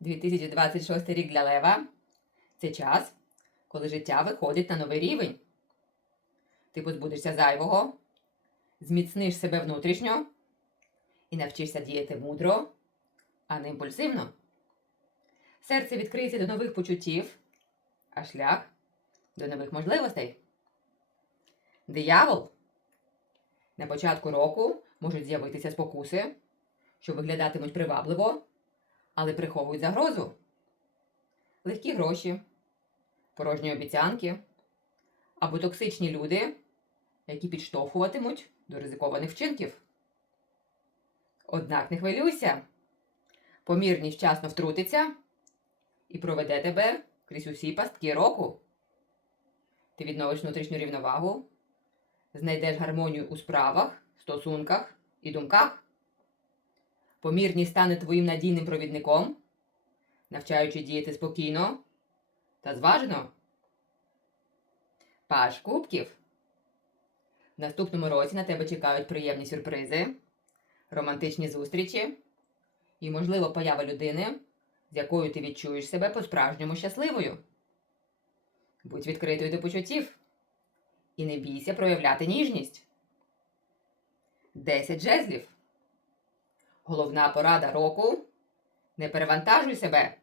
2026 рік для Лева це час, коли життя виходить на новий рівень. Ти позбудешся зайвого, зміцниш себе внутрішньо і навчишся діяти мудро, а не імпульсивно. Серце відкриється до нових почуттів, а шлях до нових можливостей. Диявол. На початку року можуть з'явитися спокуси, що виглядатимуть привабливо, але приховують загрозу. Легкі гроші, порожні обіцянки або токсичні люди, які підштовхуватимуть до ризикованих вчинків. Однак не хвилюйся. Помірність вчасно втрутиться і проведе тебе крізь усі пастки року. Ти відновиш внутрішню рівновагу, знайдеш гармонію у справах, стосунках і думках. Помірність стане твоїм надійним провідником, навчаючи діяти спокійно та зважено. Паш кубків. В наступному році на тебе чекають приємні сюрпризи, романтичні зустрічі і, можливо, поява людини, з якою ти відчуєш себе по-справжньому щасливою. Будь відкритою до почуттів і не бійся проявляти ніжність. 10 жезлів. Головна порада року не перевантажуй себе.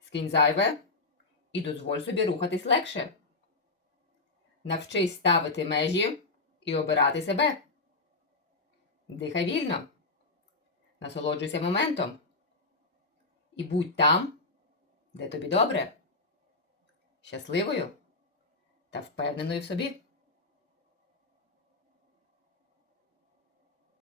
Скинь зайве і дозволь собі рухатись легше. Навчись ставити межі і обирати себе. Дихай вільно. Насолоджуйся моментом. І будь там, де тобі добре. Щасливою та впевненою в собі.